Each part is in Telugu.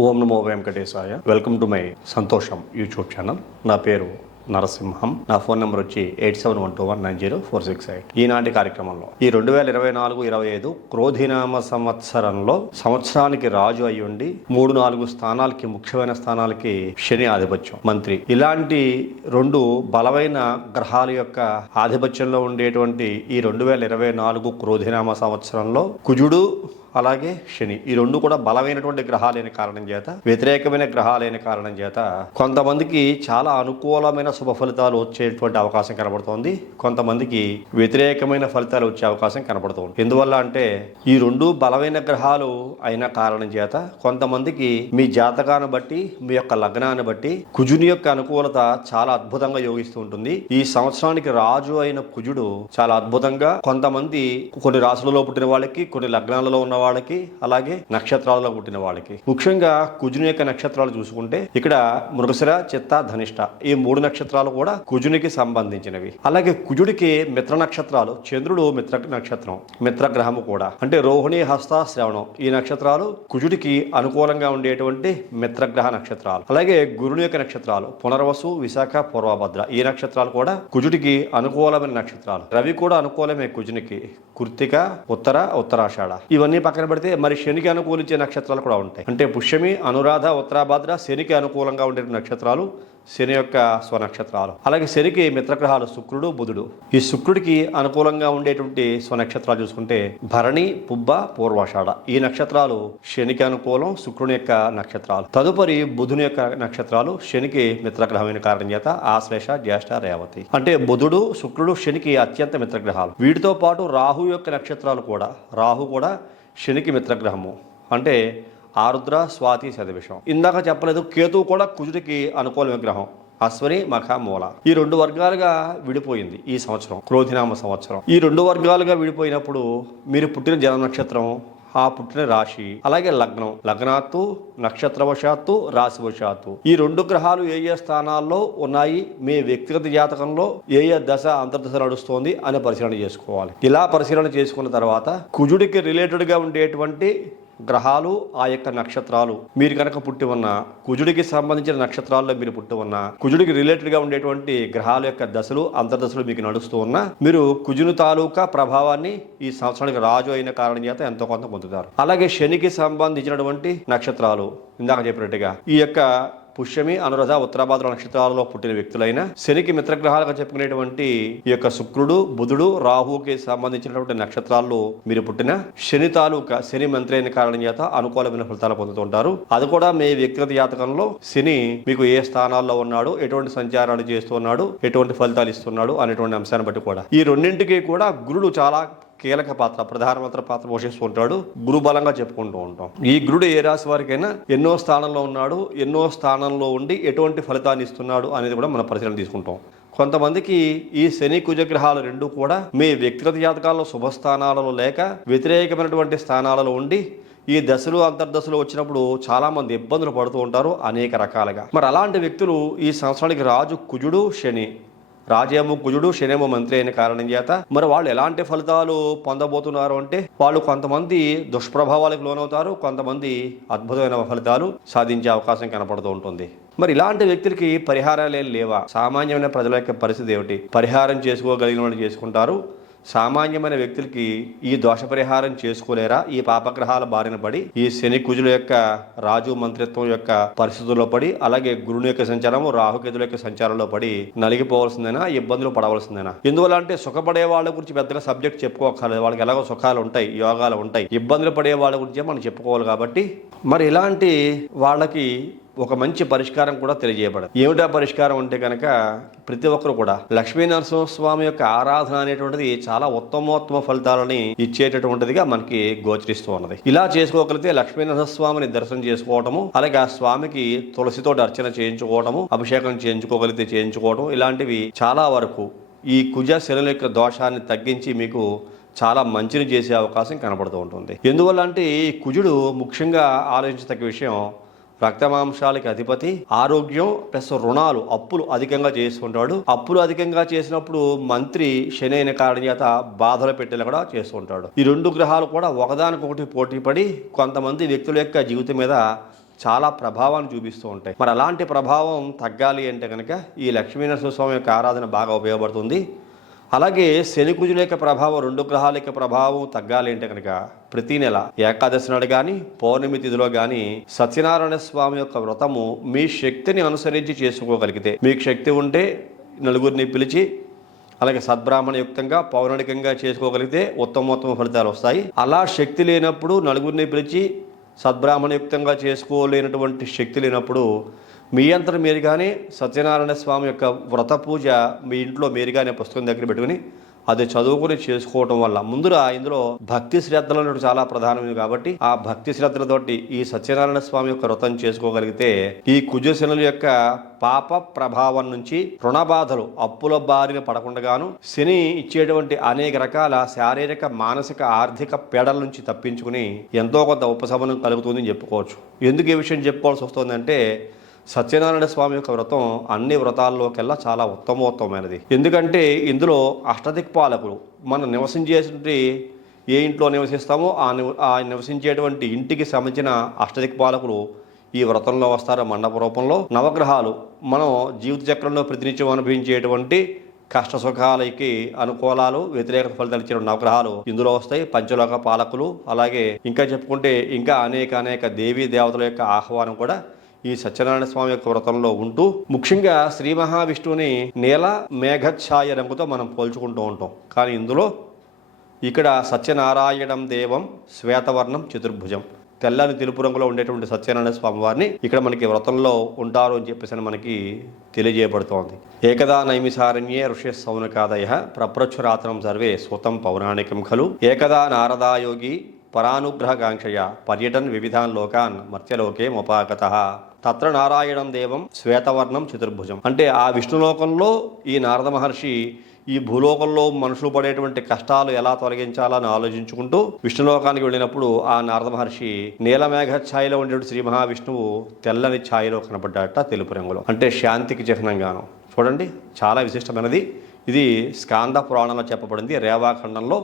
Om Namo Venkatesaya. Welcome to my సంతోషం యూట్యూబ్ ఛానల్. నా పేరు నరసింహం. నా ఫోన్ నెంబర్ వచ్చి 8712190468. ఈనాటి కార్యక్రమంలో ఈ 2024-25 క్రోధినామ సంవత్సరంలో సంవత్సరానికి రాజు అయ్యుండి 3-4 స్థానాలకి, ముఖ్యమైన స్థానాలకి శని ఆధిపత్యం, మంత్రి, ఇలాంటి రెండు బలమైన గ్రహాల యొక్క ఆధిపత్యంలో ఉండేటువంటి ఈ 2024 క్రోధినామ సంవత్సరంలో కుజుడు అలాగే శని, ఈ రెండు కూడా బలమైనటువంటి గ్రహాలైన కారణం చేత, వ్యతిరేకమైన గ్రహాలైన కారణం చేత కొంతమందికి చాలా అనుకూలమైన శుభ ఫలితాలు వచ్చేటువంటి అవకాశం కనబడుతోంది, కొంతమందికి వ్యతిరేకమైన ఫలితాలు వచ్చే అవకాశం కనబడుతోంది. ఎందువల్ల అంటే ఈ రెండు బలమైన గ్రహాలు అయిన కారణం చేత కొంతమందికి మీ జాతకాన్ని బట్టి, మీ యొక్క లగ్నాన్ని బట్టి కుజుని యొక్క అనుకూలత చాలా అద్భుతంగా యోగిస్తూ ఉంటుంది. ఈ సంవత్సరానికి రాజు అయిన కుజుడు చాలా అద్భుతంగా కొంతమంది కొన్ని రాశులలో పుట్టిన వాళ్ళకి, కొన్ని లగ్నాలలో ఉన్న వాళ్ళకి, అలాగే నక్షత్రాలలో పుట్టిన వాళ్ళకి, ముఖ్యంగా కుజుని యొక్క నక్షత్రాలు చూసుకుంటే ఇక్కడ మృగశిర, చిత్త, ధనిష్ట ఈ 3 నక్షత్రాలు కూడా కుజునికి సంబంధించినవి. అలాగే కుజుడికి మిత్ర నక్షత్రాలు, చంద్రుడు మిత్ర నక్షత్రం, మిత్రగ్రహము కూడా, అంటే రోహిణి, హస్త, శ్రవణం ఈ నక్షత్రాలు కుజుడికి అనుకూలంగా ఉండేటువంటి మిత్రగ్రహ నక్షత్రాలు. అలాగే గురుని యొక్క నక్షత్రాలు పునర్వసు, విశాఖ, పూర్వభద్ర ఈ నక్షత్రాలు కూడా కుజుడికి అనుకూలమైన నక్షత్రాలు. రవి కూడా అనుకూలమే కుజునికి, కృత్తిక, ఉత్తరాషాఢ ఇవన్నీ పక్కన పెడితే మరి శనికి అనుకూలించే నక్షత్రాలు కూడా ఉంటాయి. అంటే పుష్యమి, అనురాధ, ఉత్తరాభాద్ర శనికి అనుకూలంగా ఉండే నక్షత్రాలు, శని యొక్క స్వనక్షత్రాలు. అలాగే శనికి మిత్రగ్రహాలు శుక్రుడు, బుధుడు. ఈ శుక్రుడికి అనుకూలంగా ఉండేటువంటి స్వనక్షత్రాలు చూసుకుంటే భరణి, పుబ్బ, పూర్వాషాఢ ఈ నక్షత్రాలు శనికి అనుకూలం, శుక్రుని యొక్క నక్షత్రాలు. తదుపరి బుధుని యొక్క నక్షత్రాలు శనికి మిత్రగ్రహమైన కారణం చేత ఆశ్లేష, జ్యేష్ఠ, రేవతి. అంటే బుధుడు, శుక్రుడు శనికి అత్యంత మిత్రగ్రహాలు. వీటితో పాటు రాహు యొక్క నక్షత్రాలు కూడా, రాహు కూడా శనికి మిత్రగ్రహము. అంటే ఆరుద్ర, స్వాతి, శతభిషం. ఇందాక చెప్పలేదు, కేతువు కూడా కుజుడికి అనుకూల విగ్రహం, అశ్వని, మఖ, మూల. ఈ 2 వర్గాలుగా విడిపోయింది ఈ సంవత్సరం, క్రోధినామ సంవత్సరం. ఈ 2 వర్గాలుగా విడిపోయినప్పుడు మీరు పుట్టిన జన్మ నక్షత్రం, ఆ పుట్టిన రాశి, అలాగే లగ్నం, లగ్నాత్తు, నక్షత్రవశాత్తు, రాశివశాత్తు ఈ 2 గ్రహాలు ఏ ఏ స్థానాల్లో ఉన్నాయి, మీ వ్యక్తిగత జాతకంలో ఏ ఏ దశ అంతర్దశ నడుస్తోంది అని పరిశీలన చేసుకోవాలి. ఇలా పరిశీలన చేసుకున్న తర్వాత కుజుడికి రిలేటెడ్గా ఉండేటువంటి గ్రహాలు, ఆ యొక్క నక్షత్రాలు మీరు కనుక పుట్టి ఉన్న, కుజుడికి సంబంధించిన నక్షత్రాల్లో మీరు పుట్టి ఉన్న, కుజుడికి రిలేటెడ్గా ఉండేటువంటి గ్రహాల యొక్క దశలు, అంతర్దశలు మీకు నడుస్తూ ఉన్నా మీరు కుజుని తాలూకా ప్రభావాన్ని ఈ సంవత్సరానికి రాజు అయిన కారణం చేత ఎంతో కొంత పొందుతారు. అలాగే శనికి సంబంధించినటువంటి నక్షత్రాలు ఇందాక చెప్పినట్టుగా ఈ యొక్క పుష్యమి, అనురాధ, ఉత్తరాభాద్ర నక్షత్రాలలో పుట్టిన వ్యక్తులైన శనికి మిత్రగ్రహాలుగా చెప్పుకునేటువంటి ఈ యొక్క శుక్రుడు, బుధుడు, రాహుకి సంబంధించినటువంటి నక్షత్రాల్లో మీరు పుట్టిన శని తాలూకా, శని మంత్రి అయిన కారణం చేత అనుకూలమైన ఫలితాలు పొందుతుంటారు. అది కూడా మీ వ్యక్తిగత జాతకంలో శని మీకు ఏ స్థానాల్లో ఉన్నాడు, ఎటువంటి సంచారాలు చేస్తూ ఉన్నాడు, ఎటువంటి ఫలితాలు ఇస్తున్నాడు అనేటువంటి అంశాన్ని బట్టి కూడా ఈ రెండింటికి కూడా గురుడు చాలా కీలక పాత్ర, ప్రధానమంత్ర పాత్ర పోషిస్తూ ఉంటాడు. గురు బలంగా చెప్పుకుంటూ ఉంటాం. ఈ గురుడు ఏ రాశి వారికైనా ఎన్నో స్థానంలో ఉన్నాడు, ఎన్నో స్థానంలో ఉండి ఎటువంటి ఫలితాన్ని ఇస్తున్నాడు అనేది కూడా మనం పరిశీలన తీసుకుంటాం. కొంతమందికి ఈ శని, కుజగ్రహాలు రెండు కూడా మీ వ్యక్తిగత జాతకాల్లో శుభస్థానాలలో లేక వ్యతిరేకమైనటువంటి స్థానాలలో ఉండి ఈ దశలు, అంతర్దశలు వచ్చినప్పుడు చాలా మంది ఇబ్బందులు పడుతూ ఉంటారు అనేక రకాలుగా. మరి అలాంటి వ్యక్తులు ఈ సంవత్సరానికి రాజు కుజుడు, శని, రాజేమో కుజుడు, శనేమో మంత్రి అయిన కారణం చేత మరి వాళ్ళు ఎలాంటి ఫలితాలు పొందబోతున్నారు అంటే వాళ్ళు కొంతమంది దుష్ప్రభావాలకు లోనవుతారు, కొంతమంది అద్భుతమైన ఫలితాలు సాధించే అవకాశం కనపడుతూ ఉంటుంది. మరి ఇలాంటి వ్యక్తులకి పరిహారాలు ఏం లేవా? సామాన్యమైన ప్రజల యొక్క పరిస్థితి ఏమిటి? పరిహారం చేసుకోగలిగిన వాళ్ళు చేసుకుంటారు. సామాన్యమైన వ్యక్తులకి ఈ దోష పరిహారం చేసుకోలేరా? ఈ పాపగ్రహాల బారిన పడి, ఈ శని కుజుల యొక్క రాజు మంత్రిత్వం యొక్క పరిస్థితుల్లో పడి, అలాగే గురుని యొక్క సంచారము, రాహుకేతుల యొక్క సంచారంలో పడి నలిగిపోవాల్సిందేనా, ఇబ్బందులు పడవలసిందేనా? ఎందువల్ల అంటే సుఖపడే వాళ్ళ గురించి పెద్దగా సబ్జెక్ట్ చెప్పుకోకర్లేదు. వాళ్ళకి ఎలాగో సుఖాలు ఉంటాయి, యోగాలు ఉంటాయి. ఇబ్బందులు పడే వాళ్ళ గురించే మనం చెప్పుకోవాలి. కాబట్టి మరి ఇలాంటి వాళ్ళకి ఒక మంచి పరిష్కారం కూడా తెలియజేయబడదు. ఏమిటా పరిష్కారం అంటే కనుక ప్రతి ఒక్కరు కూడా లక్ష్మీ నరసింహస్వామి యొక్క ఆరాధన అనేటువంటిది చాలా ఉత్తమోత్తమ ఫలితాలని ఇచ్చేటటువంటిదిగా మనకి గోచరిస్తూ ఉన్నది. ఇలా చేసుకోగలిగితే లక్ష్మీ నరసింహస్వామిని దర్శనం చేసుకోవటము, అలాగే ఆ స్వామికి తులసితో అర్చన చేయించుకోవటము, అభిషేకం చేయించుకోగలిగితే చేయించుకోవటం, ఇలాంటివి చాలా వరకు ఈ కుజ శనుల యొక్క దోషాన్ని తగ్గించి మీకు చాలా మంచిని చేసే అవకాశం కనబడుతూ ఉంటుంది. ఎందువల్ల అంటే ఈ కుజుడు ముఖ్యంగా ఆలోచించదగ్గ విషయం, రక్తమాంసాలకి అధిపతి, ఆరోగ్యం ప్లస్ రుణాలు, అప్పులు అధికంగా చేస్తుంటాడు. అప్పులు అధికంగా చేసినప్పుడు మంత్రి శని అయిన కారణం చేత బాధలు పెట్టేలా కూడా చేస్తుంటాడు. ఈ 2 గ్రహాలు కూడా ఒకదానికొకటి పోటీ పడి కొంతమంది వ్యక్తుల యొక్క జీవితం మీద చాలా ప్రభావాన్ని చూపిస్తూ ఉంటాయి. మరి అలాంటి ప్రభావం తగ్గాలి అంటే కనుక ఈ లక్ష్మీనరసింహస్వామి యొక్క ఆరాధన బాగా ఉపయోగపడుతుంది. అలాగే శని కుజుల యొక్క ప్రభావం, 2 గ్రహాల యొక్క ప్రభావం తగ్గాలి అంటే కనుక ప్రతి నెల ఏకాదశి నాడు కానీ పౌర్ణమి తిథిలో కానీ సత్యనారాయణ స్వామి యొక్క వ్రతము మీ శక్తిని అనుసరించి చేసుకోగలిగితే, మీకు శక్తి ఉంటే నలుగురిని పిలిచి అలాగే సద్బ్రాహ్మణయుక్తంగా పౌరాణికంగా చేసుకోగలిగితే ఉత్తమోత్తమ ఫలితాలు వస్తాయి. అలా శక్తి లేనప్పుడు నలుగురిని పిలిచి సద్బ్రాహ్మణయుక్తంగా చేసుకోలేనటువంటి శక్తి లేనప్పుడు మీ అంతట మీరుగానే సత్యనారాయణ స్వామి యొక్క వ్రత పూజ మీ ఇంట్లో మీరుగానే పుస్తకం దగ్గర పెట్టుకుని అది చదువుకుని చేసుకోవటం వల్ల ముందుగా ఇందులో భక్తి శ్రద్ధలు చాలా ప్రధానమైనవి కాబట్టి ఆ భక్తి శ్రద్ధలతోటి ఈ సత్యనారాయణ స్వామి యొక్క వ్రతం చేసుకోగలిగితే ఈ కుజశనుల యొక్క పాప ప్రభావం నుంచి, రుణబాధలు అప్పుల బారిన పడకుండాను, శని ఇచ్చేటువంటి అనేక రకాల శారీరక మానసిక ఆర్థిక పీడల నుంచి తప్పించుకుని ఎంతో కొంత ఉపశమనం కలుగుతుందని చెప్పుకోవచ్చు. ఎందుకు ఈ విషయం చెప్పుకోవాల్సి వస్తుందంటే సత్యనారాయణ స్వామి యొక్క వ్రతం అన్ని వ్రతాల్లోకెల్లా చాలా ఉత్తమోత్తమైనది. ఎందుకంటే ఇందులో అష్టదిక్పాలకులు మనం నివసించేటువంటి ఏ ఇంట్లో నివసిస్తామో ఆ నివసించేటువంటి ఇంటికి సంబంధించిన అష్టదిక్పాలకులు ఈ వ్రతంలో వస్తారు మండప రూపంలో. నవగ్రహాలు మనం జీవిత చక్రంలో ప్రతినిత్యం అనుభవించేటువంటి కష్ట సుఖాలకి అనుకూలాలు, వ్యతిరేక ఫలితాలు ఇచ్చిన నవగ్రహాలు ఇందులో వస్తాయి. పంచలోక పాలకులు, అలాగే ఇంకా చెప్పుకుంటే ఇంకా అనేక దేవీ దేవతల యొక్క ఆహ్వానం కూడా ఈ సత్యనారాయణ స్వామి యొక్క వ్రతంలో ఉంటూ, ముఖ్యంగా శ్రీ మహావిష్ణువుని నీల మేఘఛాయ రంగుతో మనం పోల్చుకుంటూ ఉంటాం. కానీ ఇందులో ఇక్కడ సత్యనారాయణం దేవం శ్వేతవర్ణం చతుర్భుజం, తెల్లని తెలుపు రంగులో ఉండేటువంటి సత్యనారాయణ స్వామి వారిని ఇక్కడ మనకి వ్రతంలో ఉంటారు అని చెప్పేసి మనకి తెలియజేయబడుతోంది. ఏకదా నైమిసారణ్యే ఋష్య సౌనకాదయ ప్రప్రచ్ఛురాత్రం సర్వే సూతం పౌరాణికం ఖలు ఏకదా నారదాయోగి పరానుగ్రహకాంక్షయ పర్యటన్ వివిధాన్ లోకాన్ మర్త్యలోకే మోపాగతః తత్ర నారాయణం దేవం శ్వేతవర్ణం చతుర్భుజం. అంటే ఆ విష్ణులోకంలో ఈ నారద మహర్షి ఈ భూలోకంలో మనుషులు పడేటువంటి కష్టాలు ఎలా తొలగించాలని ఆలోచించుకుంటూ విష్ణులోకానికి వెళ్ళినప్పుడు ఆ నారద మహర్షి నీలమేఘ ఛాయలో ఉండేటువంటి శ్రీ మహావిష్ణువు తెల్లని ఛాయలో కనబడ్డాట, తెలుపు రంగులో. అంటే శాంతికి చిహ్నంగాను. చూడండి, చాలా విశిష్టమైనది. ఇది స్కాంద పురాణంలో చెప్పబడింది. రేవాఖండంలో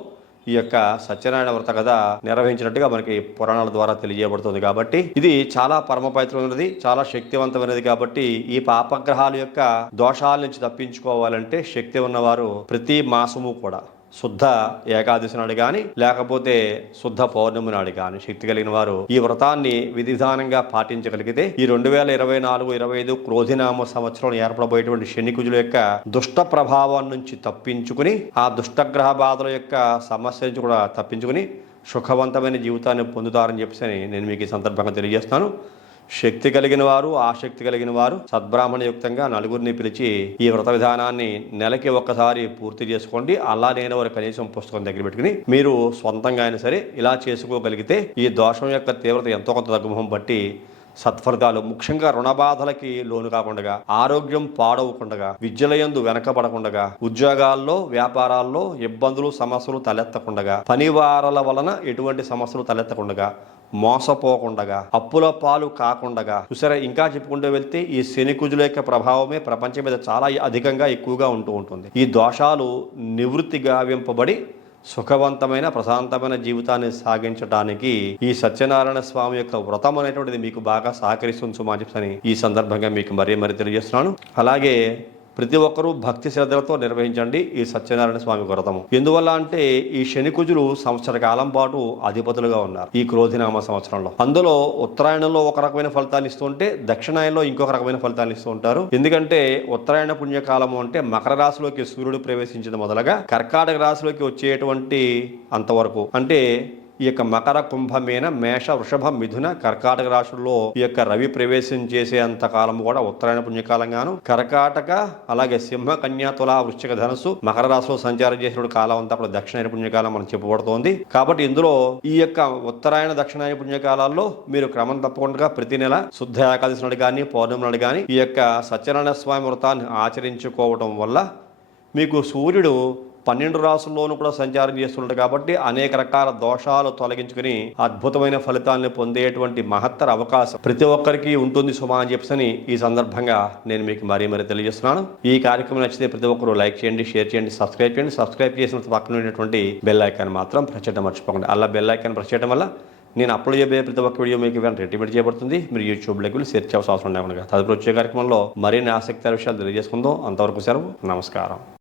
ఈ యొక్క సత్యనారాయణ వ్రత కథ నిర్వహించినట్టుగా మనకి పురాణాల ద్వారా తెలియజేయబడుతుంది. కాబట్టి ఇది చాలా పరమ పవిత్రమైనది, చాలా శక్తివంతమైనది. కాబట్టి ఈ పాపగ్రహాల యొక్క దోషాల నుంచి తప్పించుకోవాలంటే శక్తి ఉన్నవారు ప్రతి మాసము కూడా శుద్ధ ఏకాదశి నాడు కానీ లేకపోతే శుద్ధ పౌర్ణమి నాడు కానీ శక్తి కలిగిన వారు ఈ వ్రతాన్ని విధివిధానంగా పాటించగలిగితే ఈ 2024-25 క్రోధినామ సంవత్సరం ఏర్పడబోయేటువంటి శని కుజుల యొక్క దుష్ట ప్రభావం నుంచి తప్పించుకుని, ఆ దుష్టగ్రహ బాధల యొక్క సమస్య నుంచి కూడా తప్పించుకుని సుఖవంతమైన జీవితాన్ని పొందుతారని చెప్పేసి నేను మీకు ఈ సందర్భంగా తెలియజేస్తాను. శక్తి కలిగిన వారు, ఆసక్తి కలిగిన వారు సద్బ్రాహ్మణయుక్తంగా నలుగురిని పిలిచి ఈ వ్రత విధానాన్ని నెలకి ఒక్కసారి పూర్తి చేసుకోండి. అలా లేని వారు కనీసం పుస్తకం దగ్గర పెట్టుకుని మీరు సొంతంగా అయినా సరే ఇలా చేసుకోగలిగితే ఈ దోషం యొక్క తీవ్రత ఎంతో కొంత తగ్గుముఖం బట్టి సత్ఫలితాలు, ముఖ్యంగా రుణబాధలకి లోను కాకుండా, ఆరోగ్యం పాడవకుండా, విద్యలయందు వెనకబడకుండా, ఉద్యోగాల్లో వ్యాపారాల్లో ఇబ్బందులు సమస్యలు తలెత్తకుండా, పనివారల వలన ఎటువంటి సమస్యలు తలెత్తకుండా, మోసపోకుండా, అప్పుల పాలు కాకుండా, చూసారా ఇంకా చెప్పుకుంటూ వెళ్తే ఈ శని కుజుల యొక్క ప్రభావమే ప్రపంచం మీద చాలా అధికంగా ఎక్కువగా ఉంటూ ఉంటుంది. ఈ దోషాలు నివృత్తి గావింపబడి సుఖవంతమైన ప్రశాంతమైన జీవితాన్ని సాగించడానికి ఈ సత్యనారాయణ స్వామి యొక్క వ్రతం అనేటువంటిది మీకు బాగా సహకరిస్తుంది సుమా చెప్పని ఈ సందర్భంగా మీకు మరీ తెలియజేస్తున్నాను. అలాగే ప్రతి ఒక్కరూ భక్తి శ్రద్ధలతో నిర్వహించండి ఈ సత్యనారాయణ స్వామి వ్రతము. ఎందువల్ల అంటే ఈ శని కుజులు సంవత్సర కాలం పాటు అధిపతులుగా ఉన్నారు ఈ క్రోధినామ సంవత్సరంలో. అందులో ఉత్తరాయణంలో ఒక రకమైన ఫలితాలు ఇస్తుంటే దక్షిణాయనంలో ఇంకొక రకమైన ఫలితాలు ఇస్తూ ఉంటారు. ఎందుకంటే ఉత్తరాయణ పుణ్యకాలము అంటే మకర రాశిలోకి సూర్యుడు ప్రవేశించడం మొదలుగా కర్కాటక రాశిలోకి వచ్చేటువంటి అంతవరకు, అంటే ఈ యొక్క మకర కుంభమేన మేష వృషభ మిథున కర్కాటక రాశుల్లో ఈ యొక్క రవి ప్రవేశం చేసేంత కాలం కూడా ఉత్తరాయణ పుణ్యకాలంగాను, కర్కాటక అలాగే సింహ కన్యా తుల వృశ్చిక ధనుసు మకర రాశిలో సంచారం చేసిన కాలం అంతా కూడా దక్షిణాయన పుణ్యకాలం మనం చెప్పబడుతోంది. కాబట్టి ఇందులో ఈ యొక్క ఉత్తరాయణ దక్షిణాయన పుణ్యకాలాల్లో మీరు క్రమం తప్పకుండా ప్రతి నెల శుద్ధ ఏకాదశి నాడు కానీ పౌర్ణమి నాడు కానీ ఈ యొక్క సత్యనారాయణ స్వామి వ్రతాన్ని ఆచరించుకోవడం వల్ల మీకు సూర్యుడు 12 రాసుల్లోనూ కూడా సంచారం చేస్తున్నాడు. కాబట్టి అనేక రకాల దోషాలు తొలగించుకుని అద్భుతమైన ఫలితాలను పొందేటువంటి మహత్తర అవకాశం ప్రతి ఒక్కరికి ఉంటుంది సుమా అని చెప్పని ఈ సందర్భంగా నేను మీకు మరీ తెలియజేస్తున్నాను. ఈ కార్యక్రమం నచ్చితే ప్రతి ఒక్కరు లైక్ చేయండి, షేర్ చేయండి, సబ్స్క్రైబ్ చేయండి. సబ్స్క్రైబ్ చేసిన పక్కన ఉన్నటువంటి బెల్ ఐకాన్ మాత్రం ప్రెస్ చేయడం మర్చిపోకండి. అలా బెల్ ఐకాన్ ప్రెస్ చేయడం వల్ల నేను అప్లోడ్ చేయబోయే ప్రతి ఒక్క వీడియో మీకు ఇవాళ రెట్టిబెట్టి చేయబడుతుంది. మీరు యూట్యూబ్లోకి వెళ్ళి సెర్చ్ చేయాల్సిన అవసరం లేకుండా తదుపరి వచ్చే కార్యక్రమంలో మరిన్ని ఆసక్తికర విషయాలు తెలియజేసుకుందాం. అంతవరకు సెలవు. నమస్కారం.